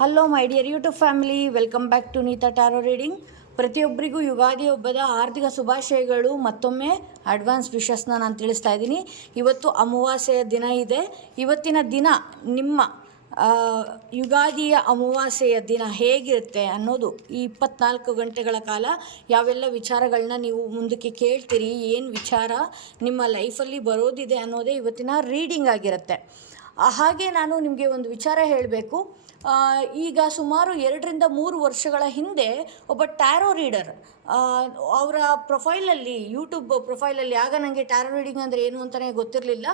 Hello my dear YouTube family, welcome back to Neeta tarot reading. ಪ್ರತಿಯೊಬ್ಬರಿಗೂ ಯುಗಾದಿ ಹಬ್ಬದ ಆರ್ಥಿಕ ಶುಭಾಶಯಗಳು. ಮತ್ತೊಮ್ಮೆ ಅಡ್ವಾನ್ಸ್ ವಿಶಸ್ನ ನಾನು ತಿಳಿಸ್ತಾ ಇದ್ದೀನಿ. ಇವತ್ತು ಅಮಾವಾಸ್ಯೆಯ ದಿನ ಇದೆ. ಇವತ್ತಿನ ದಿನ ನಿಮ್ಮ ಯುಗಾದಿಯ ಅಮಾವಾಸ್ಯೆಯ ದಿನ ಹೇಗಿರುತ್ತೆ ಅನ್ನೋದು ಈ 24 ಗಂಟೆಗಳ ಕಾಲ ಯಾವೆಲ್ಲ ವಿಚಾರಗಳನ್ನ ನೀವು ಮುಂದಕ್ಕೆ ಕೇಳ್ತೀರಿ, ಏನು ವಿಚಾರ ನಿಮ್ಮ ಲೈಫಲ್ಲಿ ಬರೋದಿದೆ ಅನ್ನೋದೇ ಇವತ್ತಿನ ರೀಡಿಂಗ್ ಆಗಿರುತ್ತೆ. ಹಾಗೆ ನಾನು ನಿಮಗೆ ಒಂದು ವಿಚಾರ ಹೇಳಬೇಕು. ಈಗ ಸುಮಾರು 2-3 ವರ್ಷಗಳ ಹಿಂದೆ ಒಬ್ಬ ಟ್ಯಾರೋ ರೀಡರ್ ಅವರ ಪ್ರೊಫೈಲಲ್ಲಿ, ಯೂಟ್ಯೂಬ್ ಪ್ರೊಫೈಲಲ್ಲಿ, ಆಗ ನನಗೆ ಟ್ಯಾರೋ ರೀಡಿಂಗ್ ಅಂದರೆ ಏನು ಅಂತಲೇ ಗೊತ್ತಿರಲಿಲ್ಲ.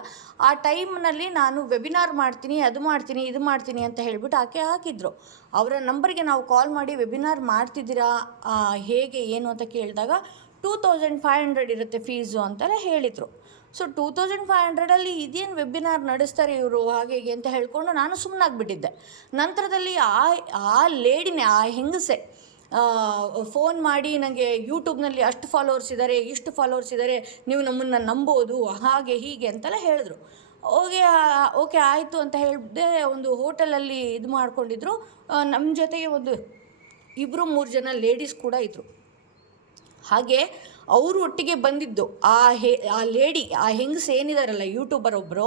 ಆ ಟೈಮ್ನಲ್ಲಿ ನಾನು ವೆಬಿನಾರ್ ಮಾಡ್ತೀನಿ, ಅದು ಮಾಡ್ತೀನಿ, ಇದು ಮಾಡ್ತೀನಿ ಅಂತ ಹೇಳಿಬಿಟ್ಟು ಆಕೆ ಹಾಕಿದ್ರು. ಅವರ ನಂಬರಿಗೆ ನಾವು ಕಾಲ್ ಮಾಡಿ ವೆಬಿನಾರ್ ಮಾಡ್ತಿದ್ದೀರಾ, ಹೇಗೆ ಏನು ಅಂತ ಕೇಳಿದಾಗ 2500 ಇರುತ್ತೆ ಫೀಸು ಅಂತೆಲ್ಲ ಹೇಳಿದರು. ಸೊ 2500 ಇದೇನು ವೆಬಿನಾರ್ ನಡೆಸ್ತಾರೆ ಇವರು ಹಾಗೆ ಹೀಗೆ ಅಂತ ಹೇಳ್ಕೊಂಡು ನಾನು ಸುಮ್ಮನಾಗ್ಬಿಟ್ಟಿದ್ದೆ. ನಂತರದಲ್ಲಿ ಆ ಲೇಡಿನೇ, ಆ ಹೆಂಗಸೆ ಫೋನ್ ಮಾಡಿ ನನಗೆ ಯೂಟ್ಯೂಬ್ನಲ್ಲಿ ಅಷ್ಟು ಫಾಲೋವರ್ಸ್ ಇದ್ದಾರೆ, ಇಷ್ಟು ಫಾಲೋವರ್ಸ್ ಇದ್ದಾರೆ, ನೀವು ನಮ್ಮನ್ನು ನಂಬೋದು, ಹಾಗೆ ಹೀಗೆ ಅಂತೆಲ್ಲ ಹೇಳಿದ್ರು. ಓಕೆ ಆಯಿತು ಅಂತ ಹೇಳಿದೆ. ಒಂದು ಹೋಟೆಲಲ್ಲಿ ಇದು ಮಾಡ್ಕೊಂಡಿದ್ರು. ನಮ್ಮ ಜೊತೆಗೆ ಒಂದು 2-3 ಜನ ಲೇಡೀಸ್ ಕೂಡ ಇದ್ದರು. ಹಾಗೆ ಅವರು ಒಟ್ಟಿಗೆ ಬಂದಿದ್ದು ಆ ಲೇಡಿ, ಆ ಹೆಂಗಸ್ ಏನಿದಾರಲ್ಲ, ಯೂಟ್ಯೂಬರ್ ಒಬ್ಬರು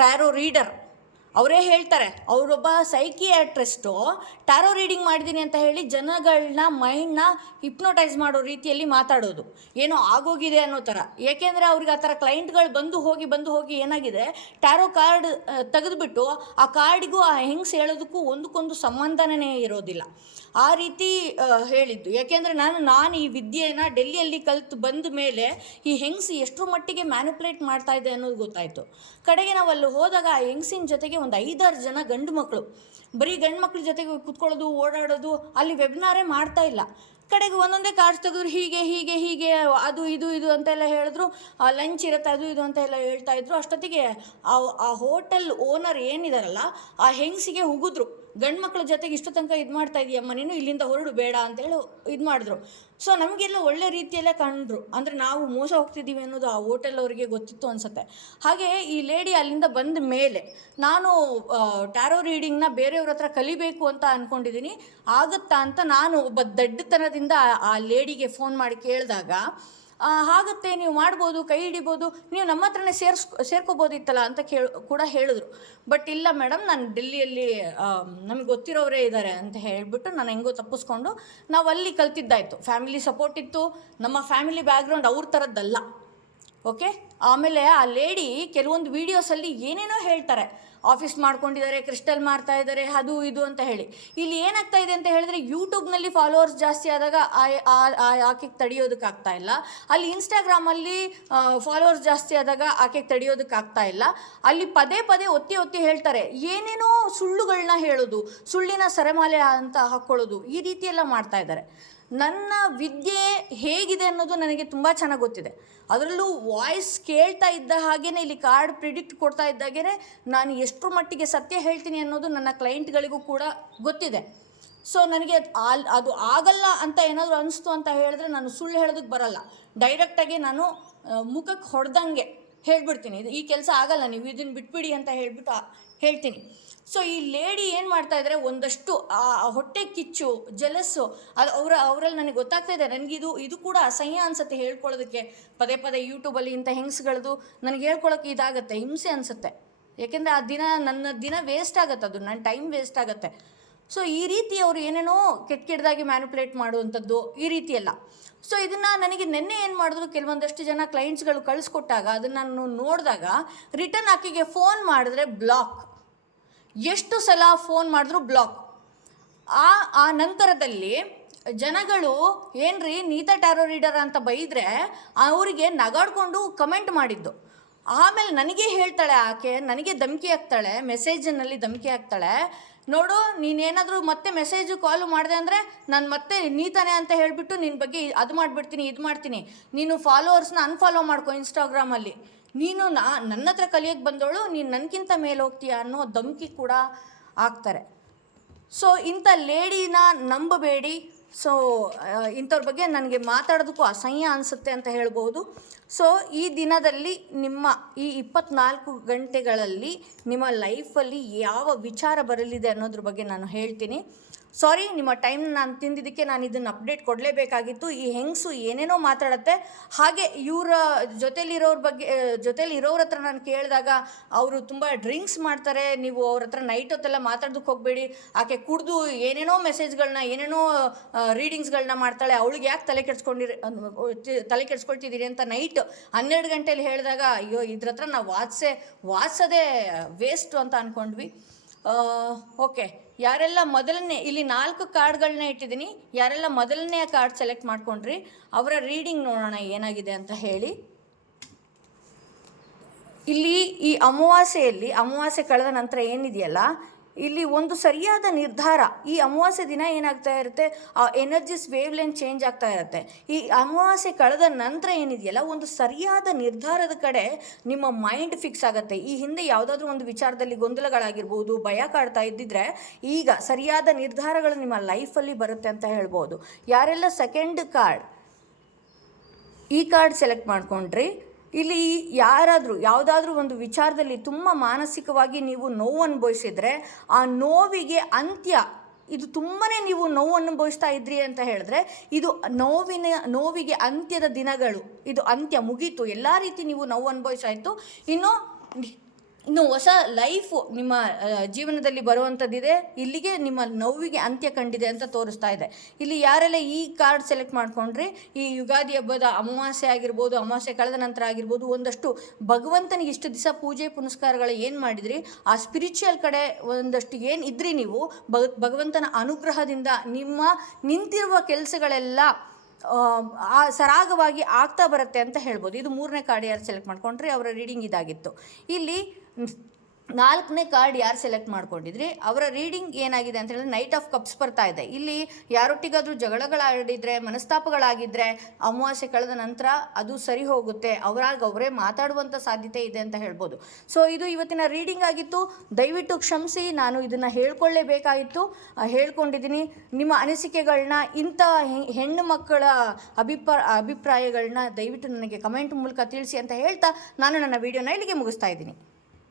ಟ್ಯಾರೋ ರೀಡರ್, ಅವರೇ ಹೇಳ್ತಾರೆ, ಅವರೊಬ್ಬ ಸೈಕಿಯಾಟ್ರಿಸ್ಟು ಟ್ಯಾರೋ ರೀಡಿಂಗ್ ಮಾಡಿದ್ದೀನಿ ಅಂತ ಹೇಳಿ ಜನಗಳನ್ನ ಮೈಂಡ್ನ ಹಿಪ್ನೋಟೈಸ್ ಮಾಡೋ ರೀತಿಯಲ್ಲಿ ಮಾತಾಡೋದು, ಏನೋ ಆಗೋಗಿದೆ ಅನ್ನೋ ಥರ. ಏಕೆಂದರೆ ಅವ್ರಿಗೆ ಆ ಥರ ಕ್ಲೈಂಟ್ಗಳು ಬಂದು ಹೋಗಿ ಏನಾಗಿದೆ, ಟ್ಯಾರೋ ಕಾರ್ಡ್ ತೆಗೆದುಬಿಟ್ಟು ಆ ಕಾರ್ಡಿಗೂ ಆ ಹೆಂಗ್ಸ್ ಹೇಳೋದಕ್ಕೂ ಒಂದಕ್ಕೊಂದು ಸಂಬಂಧನೇ ಇರೋದಿಲ್ಲ. ಆ ರೀತಿ ಹೇಳಿದ್ದು. ಯಾಕೆಂದರೆ ನಾನು ಈ ವಿದ್ಯೆಯನ್ನು ಡೆಲ್ಲಿಯಲ್ಲಿ ಕಲಿತು ಬಂದ ಮೇಲೆ ಈ ಹೆಂಗಸಿ ಎಷ್ಟರ ಮಟ್ಟಿಗೆ ಮ್ಯಾನಿಪುಲೇಟ್ ಮಾಡ್ತಾ ಇದೆ ಅನ್ನೋದು ಗೊತ್ತಾಯಿತು. ಕಡೆಗೆ ನಾವು ಅಲ್ಲಿ ಹೋದಾಗ ಆ ಹೆಂಗಸಿನ ಜೊತೆಗೆ ಒಂದು 5-6 ಜನ ಗಂಡು ಮಕ್ಕಳು, ಬರೀ ಗಂಡು ಮಕ್ಳ ಜೊತೆಗೆ ಕೂತ್ಕೊಳ್ಳೋದು, ಓಡಾಡೋದು, ಅಲ್ಲಿ ವೆಬಿನಾರೇ ಮಾಡ್ತಾ ಇಲ್ಲ. ಕಡೆಗೆ ಒಂದೊಂದೇ ಕಾರ್ಡ್ಸ್ ತೆಗೆದ್ರು, ಹೀಗೆ ಅದು ಇದು ಅಂತೆಲ್ಲ ಹೇಳಿದ್ರು. ಲಂಚ್ ಇರುತ್ತೆ, ಅದು ಇದು ಅಂತ ಎಲ್ಲ ಹೇಳ್ತಾ ಇದ್ರು. ಅಷ್ಟೊತ್ತಿಗೆ ಆ ಹೋಟೆಲ್ ಓನರ್ ಏನಿದಾರಲ್ಲ, ಆ ಹೆಂಗಸಿಗೆ ಹುಗಿದ್ರು, ಗಂಡು ಮಕ್ಕಳ ಜೊತೆಗೆ ಇಷ್ಟು ತನಕ ಇದು ಮಾಡ್ತಾ ಇದೀಯಮ್ಮ ನೀನು, ಇಲ್ಲಿಂದ ಹೊರಡು ಬೇಡ ಅಂತೇಳಿ ಇದು ಮಾಡಿದ್ರು. ಸೊ ನಮಗೆಲ್ಲ ಒಳ್ಳೆ ರೀತಿಯಲ್ಲೇ ಕಂಡ್ರು. ಅಂದರೆ ನಾವು ಮೋಸ ಹೋಗ್ತಿದ್ದೀವಿ ಅನ್ನೋದು ಆ ಹೋಟೆಲ್ ಅವರಿಗೆ ಗೊತ್ತಿತ್ತು ಅನಿಸುತ್ತೆ. ಹಾಗೆ ಈ ಲೇಡಿ ಅಲ್ಲಿಂದ ಬಂದ ಮೇಲೆ ನಾನು ಟ್ಯಾರೋ ರೀಡಿಂಗ್ನ ಬೇರೆಯವ್ರ ಹತ್ರ ಕಲಿಬೇಕು ಅಂತ ಅಂದ್ಕೊಂಡಿದ್ದೀನಿ. ಆಗುತ್ತಾ ಅಂತ ನಾನು ಒಬ್ಬ ದಡ್ಡತನದಿಂದ ಆ ಲೇಡಿಗೆ ಫೋನ್ ಮಾಡಿ ಕೇಳಿದಾಗ, ಆಗುತ್ತೆ, ನೀವು ಮಾಡ್ಬೋದು, ಕೈ ಹಿಡಿಬೋದು, ನೀವು ನಮ್ಮ ಹತ್ರನೇ ಸೇರ್ಕೋಬೋದಿತ್ತಲ್ಲ ಅಂತ ಕೂಡ ಹೇಳಿದ್ರು. ಬಟ್ ಇಲ್ಲ ಮೇಡಮ್, ನಾನು ಡೆಲ್ಲಿಯಲ್ಲಿ ನಮಗೆ ಗೊತ್ತಿರೋರೇ ಇದ್ದಾರೆ ಅಂತ ಹೇಳಿಬಿಟ್ಟು ನಾನು ಹೆಂಗೋ ತಪ್ಪಿಸ್ಕೊಂಡು ನಾವು ಅಲ್ಲಿ ಕಲ್ತಿದ್ದಾಯಿತು. ಫ್ಯಾಮಿಲಿ ಸಪೋರ್ಟ್ ಇತ್ತು. ನಮ್ಮ ಫ್ಯಾಮಿಲಿ ಬ್ಯಾಕ್ಗ್ರೌಂಡ್ ಅವ್ರ ಥರದ್ದಲ್ಲ. ಓಕೆ. ಆಮೇಲೆ ಆ ಲೇಡಿ ಕೆಲವೊಂದು ವೀಡಿಯೋಸಲ್ಲಿ ಏನೇನೋ ಹೇಳ್ತಾರೆ, ಆಫೀಸ್ ಮಾಡ್ಕೊಂಡಿದ್ದಾರೆ, ಕ್ರಿಸ್ಟಲ್ ಮಾರ್ತಾ ಇದ್ದಾರೆ, ಅದು ಇದು ಅಂತ ಹೇಳಿ. ಇಲ್ಲಿ ಏನಾಗ್ತಾ ಇದೆ ಅಂತ ಹೇಳಿದ್ರೆ, ಯೂಟ್ಯೂಬ್ನಲ್ಲಿ ಫಾಲೋವರ್ಸ್ ಜಾಸ್ತಿ ಆದಾಗ ಆಕೆಗೆ ತಡೆಯೋದಕ್ಕಾಗ್ತಾ ಇಲ್ಲ. ಅಲ್ಲಿ ಇನ್ಸ್ಟಾಗ್ರಾಮಲ್ಲಿ ಫಾಲೋವರ್ಸ್ ಜಾಸ್ತಿ ಆದಾಗ ಆಕೆಗೆ ತಡೆಯೋದಕ್ಕಾಗ್ತಾ ಇಲ್ಲ. ಅಲ್ಲಿ ಪದೇ ಒತ್ತಿ ಹೇಳ್ತಾರೆ, ಏನೇನೋ ಸುಳ್ಳುಗಳನ್ನ ಹೇಳೋದು, ಸುಳ್ಳಿನ ಸರೆಮಾಲೆ ಅಂತ ಹಾಕ್ಕೊಳ್ಳೋದು, ಈ ರೀತಿ ಎಲ್ಲ ಮಾಡ್ತಾ ಇದ್ದಾರೆ. ನನ್ನ ವಿದ್ಯೆ ಹೇಗಿದೆ ಅನ್ನೋದು ನನಗೆ ತುಂಬ ಚೆನ್ನಾಗಿ ಗೊತ್ತಿದೆ. ಅದರಲ್ಲೂ ವಾಯ್ಸ್ ಕೇಳ್ತಾ ಇದ್ದ ಹಾಗೇ, ಇಲ್ಲಿ ಕಾರ್ಡ್ ಪ್ರಿಡಿಕ್ಟ್ ಕೊಡ್ತಾ ಇದ್ದಾಗೇ ನಾನು ಎಷ್ಟರ ಮಟ್ಟಿಗೆ ಸತ್ಯ ಹೇಳ್ತೀನಿ ಅನ್ನೋದು ನನ್ನ ಕ್ಲೈಂಟ್ಗಳಿಗೂ ಕೂಡ ಗೊತ್ತಿದೆ. ಸೊ ನನಗೆ ಅದು ಆಗಲ್ಲ ಅಂತ ಏನಾದರೂ ಅನಿಸ್ತು ಅಂತ ಹೇಳಿದ್ರೆ ನಾನು ಸುಳ್ಳು ಹೇಳೋದಕ್ಕೆ ಬರಲ್ಲ. ಡೈರೆಕ್ಟಾಗಿ ನಾನು ಮುಖಕ್ಕೆ ಹೊಡೆದಂಗೆ ಹೇಳ್ಬಿಡ್ತೀನಿ, ಈ ಕೆಲಸ ಆಗಲ್ಲ, ನೀವು ಇದನ್ನು ಬಿಟ್ಬಿಡಿ ಅಂತ ಹೇಳ್ಬಿಟ್ಟು ಹೇಳ್ತೀನಿ. ಸೊ ಈ ಲೇಡಿ ಏನು ಮಾಡ್ತಾ ಇದ್ದಾರೆ, ಒಂದಷ್ಟು ಹೊಟ್ಟೆ ಕಿಚ್ಚು, ಜಲಸ್ಸು, ಅದು ಅವರಲ್ಲಿ ನನಗೆ ಗೊತ್ತಾಗ್ತಾ ಇದೆ. ಇದು ಕೂಡ ಅಸಹ್ಯ ಅನಿಸುತ್ತೆ ಹೇಳ್ಕೊಳ್ಳೋದಕ್ಕೆ. ಪದೇ ಯೂಟ್ಯೂಬಲ್ಲಿ ಇಂಥ ಹೆಂಗಸ್ಗಳದು ನನಗೆ ಹೇಳ್ಕೊಳ್ಳೋಕೆ ಇದಾಗುತ್ತೆ, ಹಿಂಸೆ ಅನಿಸುತ್ತೆ. ಯಾಕೆಂದರೆ ಆ ದಿನ ನನ್ನ ದಿನ ವೇಸ್ಟ್ ಆಗುತ್ತೆ, ಅದು ನನ್ನ ಟೈಮ್ ವೇಸ್ಟ್ ಆಗುತ್ತೆ. ಸೊ ಈ ರೀತಿ ಅವರು ಏನೇನೋ ಕೆಟ್ಟದಾಗಿ ಮ್ಯಾನಿಪುಲೇಟ್ ಮಾಡುವಂಥದ್ದು, ಈ ರೀತಿ ಎಲ್ಲ. ಸೊ ಇದನ್ನು ನನಗೆ ನಿನ್ನೆ ಏನು ಮಾಡಿದ್ರು, ಕೆಲವೊಂದಷ್ಟು ಜನ ಕ್ಲೈಂಟ್ಸ್ಗಳು ಕಳಿಸ್ಕೊಟ್ಟಾಗ ಅದನ್ನು ನಾನು ನೋಡಿದಾಗ, ರಿಟರ್ನ್ ಆಕೆಗೆ ಫೋನ್ ಮಾಡಿದ್ರೆ ಬ್ಲಾಕ್, ಎಷ್ಟು ಸಲ ಫೋನ್ ಮಾಡಿದ್ರು ಬ್ಲಾಕ್. ಆ ನಂತರದಲ್ಲಿ ಜನಗಳು ಏನ್ರಿ ನೀತಾ ಟ್ಯಾರೋ ರೀಡರ್ ಅಂತ ಬೈದರೆ ಅವರಿಗೆ ನಗಾಡ್ಕೊಂಡು ಕಮೆಂಟ್ ಮಾಡಿದ್ದು. ಆಮೇಲೆ ನನಗೆ ಹೇಳ್ತಾಳೆ ಆಕೆ, ನನಗೆ ಧಮಕಿ ಹಾಕ್ತಾಳೆ, ಮೆಸೇಜಿನಲ್ಲಿ ಧಮಕಿ ಹಾಕ್ತಾಳೆ, ನೋಡು ನೀನೇನಾದರೂ ಮತ್ತೆ ಮೆಸೇಜು ಕಾಲು ಮಾಡಿದೆ ಅಂದರೆ ನಾನು ಮತ್ತೆ ನೀತಾನೆ ಅಂತ ಹೇಳಿಬಿಟ್ಟು ನಿನ್ನ ಬಗ್ಗೆ ಅದು ಮಾಡಿಬಿಡ್ತೀನಿ, ಇದು ಮಾಡ್ತೀನಿ, ನೀನು ಫಾಲೋವರ್ಸ್ನ ಅನ್ಫಾಲೋ ಮಾಡ್ಕೊ ಇನ್ಸ್ಟಾಗ್ರಾಮಲ್ಲಿ, ನೀನು ನನ್ನ ಹತ್ರ ಕಲಿಯೋಕ್ಕೆ ಬಂದವಳು, ನೀನು ನನಗಿಂತ ಮೇಲೆ ಹೋಗ್ತೀಯ ಅನ್ನೋ ಧಮಕಿ ಕೂಡ ಆಗ್ತಾರೆ. ಸೊ ಇಂಥ ಲೇಡಿನ ನಂಬಬೇಡಿ. ಸೊ ಇಂಥವ್ರ ಬಗ್ಗೆ ನನಗೆ ಮಾತಾಡೋದಕ್ಕೂ ಅಸಹ್ಯ ಅನಿಸುತ್ತೆ ಅಂತ ಹೇಳ್ಬೋದು. ಸೊ ಈ ದಿನದಲ್ಲಿ ನಿಮ್ಮ ಈ 24 ಗಂಟೆಗಳಲ್ಲಿ ನಿಮ್ಮ ಲೈಫಲ್ಲಿ ಯಾವ ವಿಚಾರ ಬರಲಿದೆ ಅನ್ನೋದ್ರ ಬಗ್ಗೆ ನಾನು ಹೇಳ್ತೀನಿ. ಸಾರಿ, ನಿಮ್ಮ ಟೈಮ್ ನಾನು ತಿಂದಿದ್ದಕ್ಕೆ ನಾನು ಇದನ್ನು ಅಪ್ಡೇಟ್ ಕೊಡಲೇಬೇಕಾಗಿತ್ತು. ಈ ಹೆಂಗಸು ಏನೇನೋ ಮಾತಾಡುತ್ತೆ. ಹಾಗೆ ಇವರ ಜೊತೆಲಿರೋರ ಹತ್ರ ನಾನು ಕೇಳಿದಾಗ ಅವರು ತುಂಬ ಡ್ರಿಂಕ್ಸ್ ಮಾಡ್ತಾರೆ, ನೀವು ಅವ್ರ ಹತ್ರ ನೈಟ್ ಹೊತ್ತೆಲ್ಲ ಮಾತಾಡೋದಕ್ಕೆ ಹೋಗಬೇಡಿ, ಆಕೆ ಕುಡಿದು ಏನೇನೋ ಮೆಸೇಜ್ಗಳನ್ನ ಏನೇನೋ ರೀಡಿಂಗ್ಸ್ಗಳನ್ನ ಮಾಡ್ತಾಳೆ, ಅವಳಿಗೆ ಯಾಕೆ ತಲೆ ಕೆಡಿಸ್ಕೊಳ್ತಿದ್ದೀರಿ ಅಂತ ನೈಟ್ 12 ಗಂಟೆಲಿ ಹೇಳಿದಾಗ ಅಯ್ಯೋ ಇದ್ರ ಹತ್ರ ನಾವು ವಾದಿಸೋದೇ ವೇಸ್ಟು ಅಂತ ಅಂದ್ಕೊಂಡ್ವಿ. ಓಕೆ, ಯಾರೆಲ್ಲ ಇಲ್ಲಿ 4 ಕಾರ್ಡ್ಗಳನ್ನ ಇಟ್ಟಿದ್ದೀನಿ, ಯಾರೆಲ್ಲ ಮೊದಲನೆಯ ಕಾರ್ಡ್ ಸೆಲೆಕ್ಟ್ ಮಾಡ್ಕೊಂಡ್ರಿ ಅವರ ರೀಡಿಂಗ್ ನೋಡೋಣ ಏನಾಗಿದೆ ಅಂತ ಹೇಳಿ. ಇಲ್ಲಿ ಈ ಅಮಾವಾಸ್ಯೆ ಕಳೆದ ನಂತರ ಏನಿದೆಯಲ್ಲ, ಇಲ್ಲಿ ಒಂದು ಸರಿಯಾದ ನಿರ್ಧಾರ. ಈ ಅಮಾವಾಸ್ಯೆ ದಿನ ಏನಾಗ್ತಾ ಇರುತ್ತೆ, ಆ ಎನರ್ಜಿಸ್ ವೇವ್ ಲೆಂತ್ ಚೇಂಜ್ ಆಗ್ತಾ ಇರುತ್ತೆ. ಈ ಅಮಾವಾಸ್ಯೆ ಕಳೆದ ನಂತರ ಏನಿದೆಯಲ್ಲ, ಒಂದು ಸರಿಯಾದ ನಿರ್ಧಾರದ ಕಡೆ ನಿಮ್ಮ ಮೈಂಡ್ ಫಿಕ್ಸ್ ಆಗುತ್ತೆ. ಈ ಹಿಂದೆ ಯಾವುದಾದ್ರೂ ಒಂದು ವಿಚಾರದಲ್ಲಿ ಗೊಂದಲಗಳಾಗಿರ್ಬೋದು, ಭಯ ಕಾಡ್ತಾ ಇದ್ದಿದ್ರೆ ಈಗ ಸರಿಯಾದ ನಿರ್ಧಾರಗಳು ನಿಮ್ಮ ಲೈಫಲ್ಲಿ ಬರುತ್ತೆ ಅಂತ ಹೇಳ್ಬೋದು. ಯಾರೆಲ್ಲ ಸೆಕೆಂಡ್ ಕಾರ್ಡ್ ಈ ಕಾರ್ಡ್ ಸೆಲೆಕ್ಟ್ ಮಾಡ್ಕೊಂಡ್ರಿ, ಇಲ್ಲಿ ಯಾವುದಾದ್ರೂ ಒಂದು ವಿಚಾರದಲ್ಲಿ ತುಂಬ ಮಾನಸಿಕವಾಗಿ ನೀವು ನೋವು ಅನುಭವಿಸಿದರೆ ಆ ನೋವಿಗೆ ಅಂತ್ಯ, ಇದು ತುಂಬಾ ನೀವು ನೋವು ಅನುಭವಿಸ್ತಾ ಇದ್ರಿ ಅಂತ ಹೇಳಿದ್ರೆ ಇದು ನೋವಿಗೆ ಅಂತ್ಯದ ದಿನಗಳು, ಇದು ಅಂತ್ಯ ಮುಗೀತು, ಎಲ್ಲ ರೀತಿ ನೀವು ನೋವು ಅನುಭವಿಸಾಯಿತು, ಇನ್ನು ಹೊಸ ಲೈಫು ನಿಮ್ಮ ಜೀವನದಲ್ಲಿ ಬರುವಂಥದ್ದಿದೆ. ಇಲ್ಲಿಗೆ ನಿಮ್ಮ ನೋವಿಗೆ ಅಂತ್ಯ ಕಂಡಿದೆ ಅಂತ ತೋರಿಸ್ತಾ ಇದೆ. ಇಲ್ಲಿ ಯಾರೆಲ್ಲ ಈ ಕಾರ್ಡ್ ಸೆಲೆಕ್ಟ್ ಮಾಡ್ಕೊಂಡ್ರಿ, ಈ ಯುಗಾದಿ ಹಬ್ಬದ ಅಮಾವಾಸ್ಯೆ ಆಗಿರ್ಬೋದು, ಅಮಾವಾಸ್ಯೆ ಕಳೆದ ನಂತರ ಆಗಿರ್ಬೋದು, ಒಂದಷ್ಟು ಭಗವಂತನಿಗೆ ಇಷ್ಟು ದಿವಸ ಪೂಜೆ ಪುನಸ್ಕಾರಗಳು ಏನು ಮಾಡಿದ್ರಿ, ಆ ಸ್ಪಿರಿಚುವಲ್ ಕಡೆ ಒಂದಷ್ಟು ಏನು ಇದ್ರಿ ನೀವು, ಭಗವಂತನ ಅನುಗ್ರಹದಿಂದ ನಿಮ್ಮ ನಿಂತಿರುವ ಕೆಲಸಗಳೆಲ್ಲ ಸರಾಗವಾಗಿ ಆಗ್ತಾ ಬರುತ್ತೆ ಅಂತ ಹೇಳ್ಬೋದು. ಇದು 3ನೇ ಕಾರ್ಡ್ ಯಾರು ಸೆಲೆಕ್ಟ್ ಮಾಡ್ಕೊಂಡ್ರಿ ಅವರ ರೀಡಿಂಗ್ ಇದಾಗಿತ್ತು. ಇಲ್ಲಿ 4ನೇ ಕಾರ್ಡ್ ಯಾರು ಸೆಲೆಕ್ಟ್ ಮಾಡ್ಕೊಂಡಿದ್ರಿ ಅವರ ರೀಡಿಂಗ್ ಏನಾಗಿದೆ ಅಂತ ಹೇಳಿದ್ರೆ ನೈಟ್ ಆಫ್ ಕಪ್ಸ್ ಬರ್ತಾ ಇದೆ. ಇಲ್ಲಿ ಯಾರೊಟ್ಟಿಗಾದ್ರೂ ಜಗಳಗಳಾಡಿದ್ರೆ, ಮನಸ್ತಾಪಗಳಾಗಿದ್ದರೆ ಅಮಾವಾಸ್ಯೆ ಕಳೆದ ನಂತರ ಅದು ಸರಿ ಹೋಗುತ್ತೆ, ಅವರೇ ಮಾತಾಡುವಂಥ ಸಾಧ್ಯತೆ ಇದೆ ಅಂತ ಹೇಳ್ಬೋದು. ಸೊ ಇದು ಇವತ್ತಿನ ರೀಡಿಂಗ್ ಆಗಿತ್ತು. ದಯವಿಟ್ಟು ಕ್ಷಮಿಸಿ, ನಾನು ಇದನ್ನು ಹೇಳ್ಕೊಳ್ಳೇಬೇಕಾಗಿತ್ತು, ಹೇಳ್ಕೊಂಡಿದ್ದೀನಿ. ನಿಮ್ಮ ಅನಿಸಿಕೆಗಳನ್ನ, ಇಂಥ ಹೆಣ್ಣು ಮಕ್ಕಳ ಅಭಿಪ್ರಾಯಗಳನ್ನ ದಯವಿಟ್ಟು ನನಗೆ ಕಮೆಂಟ್ ಮೂಲಕ ತಿಳಿಸಿ ಅಂತ ಹೇಳ್ತಾ ನಾನು ನನ್ನ ವಿಡಿಯೋನ ಇಲ್ಲಿಗೆ ಮುಗಿಸ್ತಾ ಇದ್ದೀನಿ.